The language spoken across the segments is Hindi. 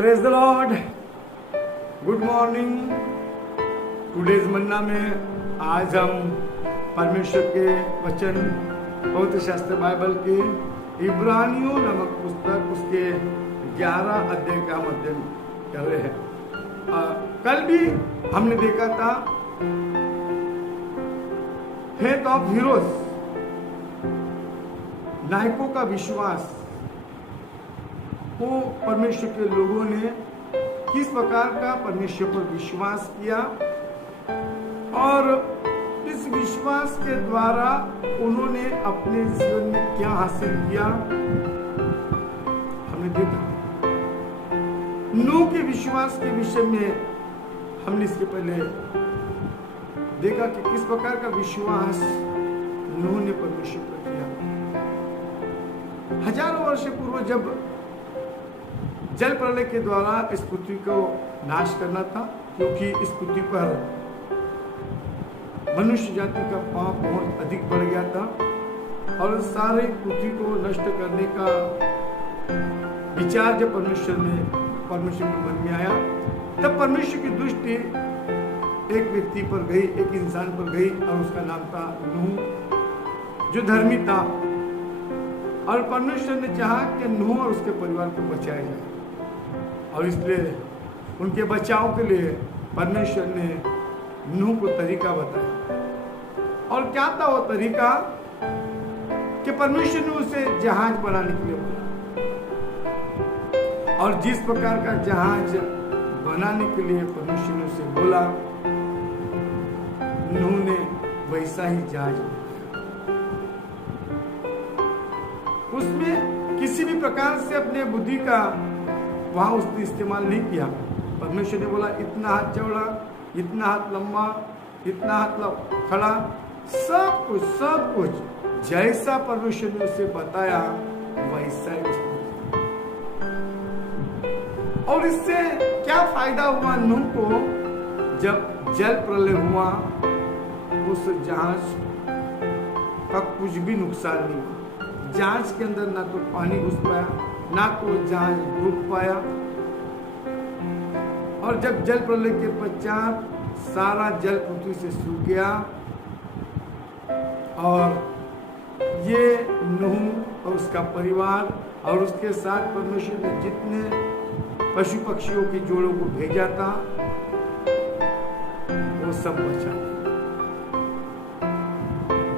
Praise the Lord, good morning. Today's manna में आज हम परमेश्वर के वचन पवित्र शास्त्र बाइबल के इब्रानियों नामक पुस्तक उसके 11 अध्याय का हम अध्ययन कर रहे हैं। कल भी हमने देखा था फेथ ऑफ हीरोज, नायकों का विश्वास। वो परमेश्वर के लोगों ने किस प्रकार का परमेश्वर पर विश्वास किया और इस विश्वास के द्वारा उन्होंने अपने जीवन में क्या हासिल किया हमने देखा। नूह के विश्वास के विषय में हमने इसके पहले देखा कि किस प्रकार का विश्वास नूह ने परमेश्वर पर किया। हजारों वर्ष पूर्व जब जल प्रलय के द्वारा इस पृथ्वी को नाश करना था, क्योंकि इस पृथ्वी पर मनुष्य जाति का पाप बहुत अधिक बढ़ गया था और सारे पृथ्वी को नष्ट करने का विचार जब परमेश्वर के मन में आया, तब परमेश्वर की दृष्टि एक व्यक्ति पर गई, एक इंसान पर गई और उसका नाम था नूह, जो धर्मी था। और परमेश्वर ने चाहा कि नूह और उसके परिवार को बचाया जाए और इसलिए उनके बचाव के लिए परमेश्वर ने नूह को तरीका बताया। और क्या था वो तरीका कि परमेश्वर ने उसे जहाज बनाने के लिए बोला और जिस प्रकार का जहाज बनाने के लिए परमेश्वर ने उसे बोला, नूह ने वैसा ही जहाज बनाया। उसमें किसी भी प्रकार से अपने बुद्धि का वहां उसने इस्तेमाल नहीं किया। परमेश्वर ने बोला इतना हाथ चौड़ा, इतना हाथ लंबा, इतना हाथ खड़ा, सब कुछ जैसा परमेश्वर ने उसे बताया वैसा ही उसने। और इससे क्या फायदा हुआ नूह को? जब जल प्रलय हुआ उस जहाज का कुछ भी नुकसान नहीं हुआ। जहाज के अंदर ना तो पानी घुस पाया, ना तो जहाज डूब पाया। और जब जल प्रलय के पश्चात सारा जल पृथ्वी से सूख गया और ये नूह और उसका परिवार और उसके साथ परमेश्वर ने जितने पशु पक्षियों के जोड़ों को भेजा था वो सब बचा।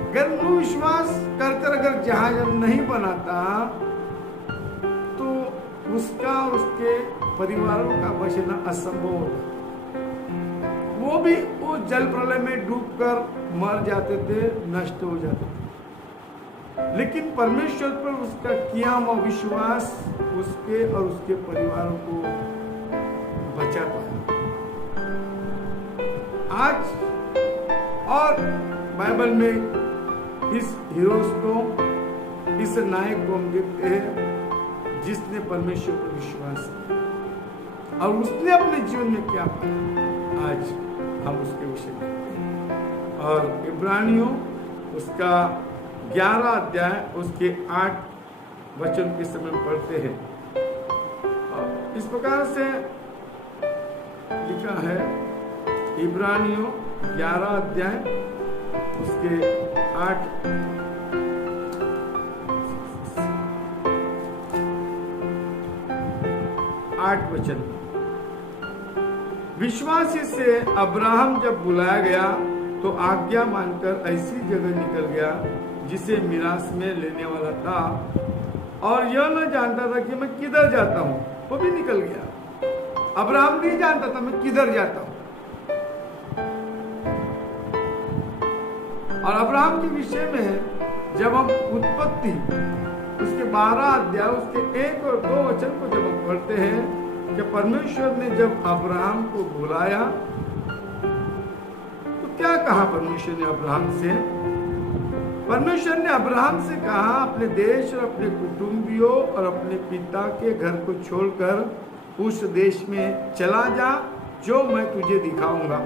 अगर नूह विश्वास कर अगर जहाज नहीं बनाता तो उसका उसके परिवारों का बचना असंभव होता। वो जल प्रलय में डूबकर मर जाते थे, नष्ट हो जाते थे। लेकिन परमेश्वर पर उसका किया हुआ विश्वास उसके और उसके परिवारों को बचा पाया। आज और बाइबल में इस हीरोज को, इस नायक को हम देखते हैं जिसने परमेश्वर पर विश्वास किया और उसने अपने जीवन में क्या पाया। आज हम उसके विषय में देखते हैं और इब्रानियों उसका 11 अध्याय उसके 8 वचन के समय पढ़ते हैं। और इस प्रकार से लिखा है, इब्रानियों 11 अध्याय उसके 8 वचन। विश्वास से अब्राहम जब बुलाया गया तो आज्ञा मानकर ऐसी जगह निकल गया जिसे मिरास में लेने वाला था और यह न जानता था कि मैं किधर जाता हूं। वो भी निकल गया। अब्राहम नहीं जानता था मैं किधर जाता हूं। और अब्राहम के विषय में जब हम उत्पत्ति उसके 12 अध्याय उसके 1 और 2 वचन को जब हम पढ़ते हैं कि परमेश्वर ने जब अब्राहम को बुलाया तो क्या कहा परमेश्वर ने अब्राहम से? परमेश्वर ने अब्राहम से कहा अपने देश और अपने कुटुंबियों और अपने पिता के घर को छोड़कर उस देश में चला जा जो मैं तुझे दिखाऊंगा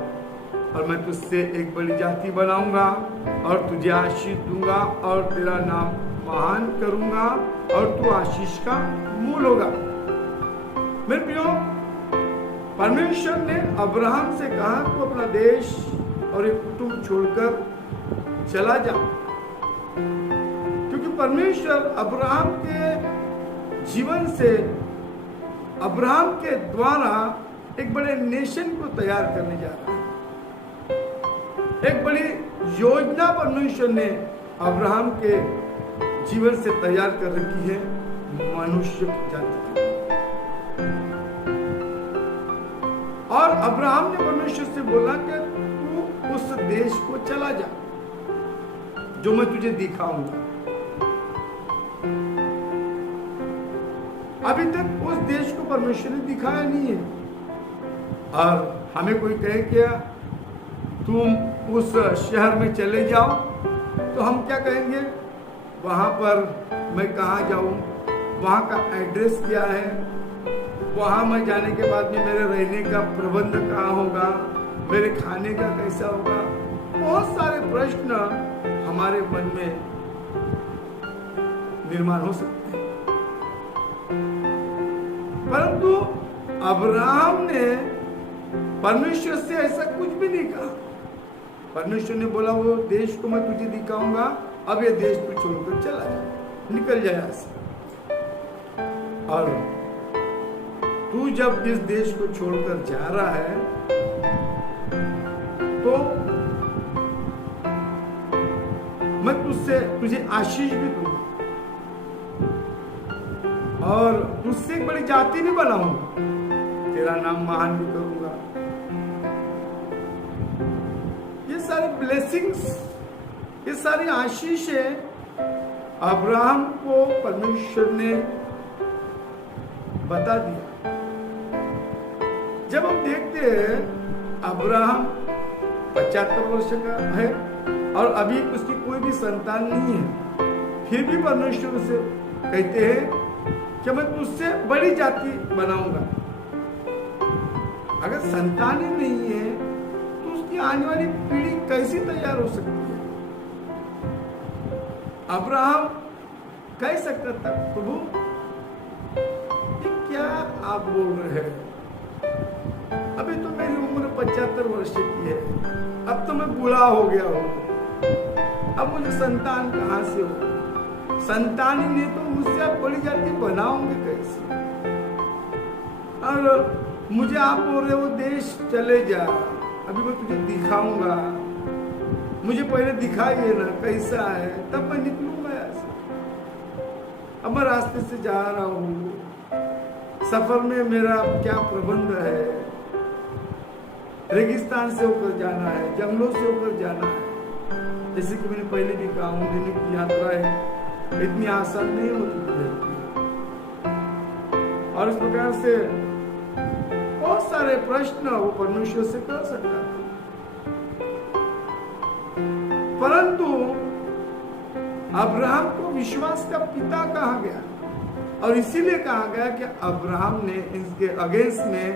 और मैं तुझसे एक बड़ी जाति बनाऊंगा और तुझे आशीष दूंगा और तेरा नाम महान करूंगा और तू आशीष का मूल होगा। मेरे प्रियो, परमेश्वर ने अब्राहम से कहा तू अपना देश और एक कुटुंब छोड़कर चला जा, क्योंकि परमेश्वर अब्राहम के जीवन से, अब्राहम के द्वारा एक बड़े नेशन को तैयार करने जा रहा है। एक बड़ी योजना परमेश्वर ने अब्राहम के जीवन से तैयार कर रखी है मनुष्य की जाति। और अब्राहम ने परमेश्वर से बोला कि तू उस देश को चला जा जो मैं तुझे दिखाऊंगा। अभी तक उस देश को परमेश्वर ने दिखाया नहीं है, और हमें कोई कहे क्या तुम उस शहर में चले जाओ, तो हम क्या कहेंगे, वहां पर मैं कहाँ जाऊं, वहां का एड्रेस क्या है, वहां मैं जाने के बाद में मेरे रहने का प्रबंध कहाँ होगा, मेरे खाने का कैसा होगा। बहुत सारे प्रश्न हमारे मन में निर्माण हो सकते हैं। परंतु अब्राहम ने परमेश्वर से ऐसा कुछ भी नहीं कहा। परमेश्वर ने बोला वो देश को मैं तुझे दिखाऊंगा, अब ये देश तू छोड़कर चला जा, निकल जाए यहाँ से। और तू जब इस देश को छोड़कर जा रहा है तो मैं तुझे आशीष भी दूंगा और तुझसे एक बड़ी जाति भी बनाऊंगा, तेरा नाम महान भी करूंगा। ये सारे ब्लेसिंग्स, ये सारी आशीषें अब्राहम को परमेश्वर ने बता दिया। जब हम देखते हैं अब्राहम 75 वर्ष का है और अभी उसकी कोई भी संतान नहीं है, फिर भी परमेश्वर से कहते हैं कि मैं तुझसे बड़ी जाति बनाऊंगा। अगर संतान ही नहीं है तो उसकी आने वाली पीढ़ी कैसी तैयार हो सकती है। अब्राहम कह सकता था प्रभु ये क्या आप बोल रहे हैं, अभी तो मेरी उम्र 75 वर्ष की है, अब तो मैं बूढ़ा हो गया हूँ, अब मुझे संतान कहाँ से हो, संतान ही नहीं तो मुझसे आप बड़ी जाति बनाओगे कैसे। और मुझे आप बोल रहे हो देश चले जा, अभी मैं तुझे दिखाऊंगा, मुझे पहले दिखाइए ना कैसा है, तब मैं निकलूंगा यहाँ से। अब मैं रास्ते से जा रहा हूँ, सफर में मेरा क्या प्रबंध है, रेगिस्तान से होकर जाना है, जंगलों से होकर जाना है। जैसे कि मैंने पहले भी कहा, दिन की यात्रा है, इतनी आसान नहीं होती है। और इस प्रकार से बहुत सारे प्रश्न वो परमेश्वर से कर सकता है, परंतु अब्राहम को विश्वास का पिता कहा गया और इसीलिए कहा गया कि अब्राहम ने इसके अगेंस्ट में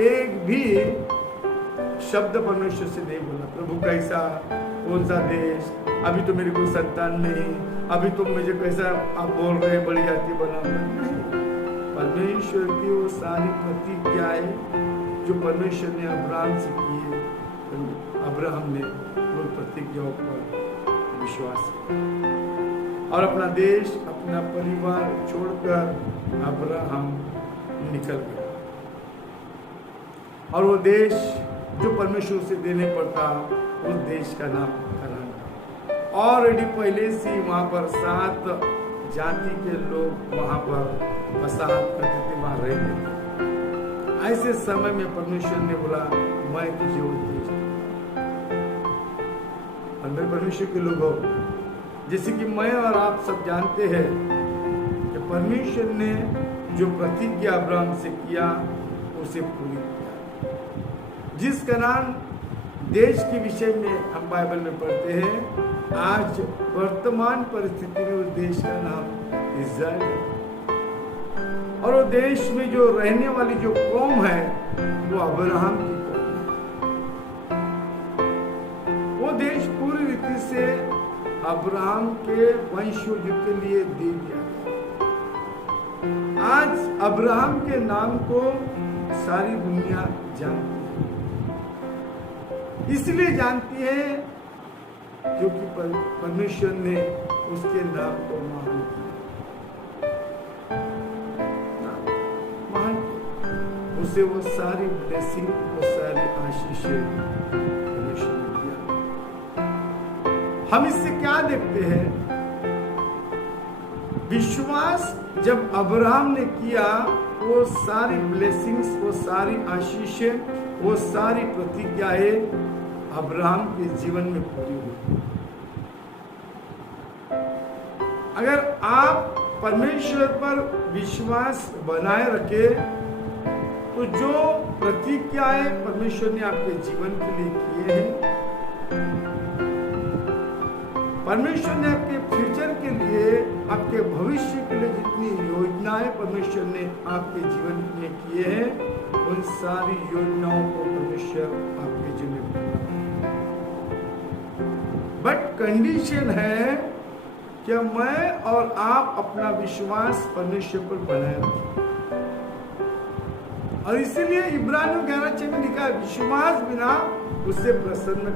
एक भी शब्द परमेश्वर से नहीं बोला। प्रभु कैसा, कौन सा देश, अभी तो मेरी कोई संतान नहीं, अभी तो मुझे कैसा आप बोल रहे हैं बड़ी जाति बनाऊंगा। नहीं, परमेश्वर की वो सारी प्रतिज्ञाएं जो परमेश्वर ने अब्राहम से की है, अब्राहम ने उन प्रतिज्ञाओं पर विश्वास किया और अपना देश, अपना परिवार छोड़कर अब्राहम निकल गया। और वो देश जो परमेश्वर से देने पड़ता, उस देश का नाम कनान था। ऑलरेडी पहले से वहां पर 7 जाति के लोग वहां पर बसाहत करते थे, वहां रहते थे। ऐसे समय में परमेश्वर ने बोला मैं तुझे वो देश दूंगा। और मेरे परमेश्वर के लोगों, जैसे कि मैं और आप सब जानते हैं कि परमेश्वर ने जो प्रतिज्ञा अब्राहम से किया उसे पूरी किया। जिस कनान देश के विषय में हम बाइबल में पढ़ते हैं, आज वर्तमान परिस्थिति में उस देश का नाम इज़राइल है। और वो देश में जो रहने वाली जो कौम है वो अब्राहम की कौम है। वो देश पूरी रीति से अब्राहम के वंशज के लिए दे दिया गया। आज अब्राहम के नाम को सारी दुनिया जानती है। इसलिए जानती है क्योंकि परमेश्वर ने उसके नाम को महान किया। उसे वो सारी ब्लेसिंग, वो सारी आशीषें परमेश्वर ने दिया। हम इससे क्या देखते हैं? विश्वास जब अब्राहम ने किया, वो सारी ब्लेसिंग्स, वो सारी आशीषें, वो सारी प्रतिज्ञाएं अब्राहम के जीवन में पूरी हुई। अगर आप परमेश्वर पर विश्वास बनाए रखे तो जो प्रतिज्ञाएं परमेश्वर ने आपके जीवन के लिए किए हैं, परमेश्वर ने आपके फ्यूचर के लिए, आपके भविष्य के लिए जितनी योजनाएं परमेश्वर ने आपके जीवन में किए हैं, उन सारी योजनाओं को परमेश्वर आपके जीवन में बट कंडीशन है कि मैं और आप अपना विश्वास परमेश्वर पर बनाए रखें। और इसीलिए इब्रानियों 11:6 में लिखा है, विश्वास बिना उससे प्रसन्न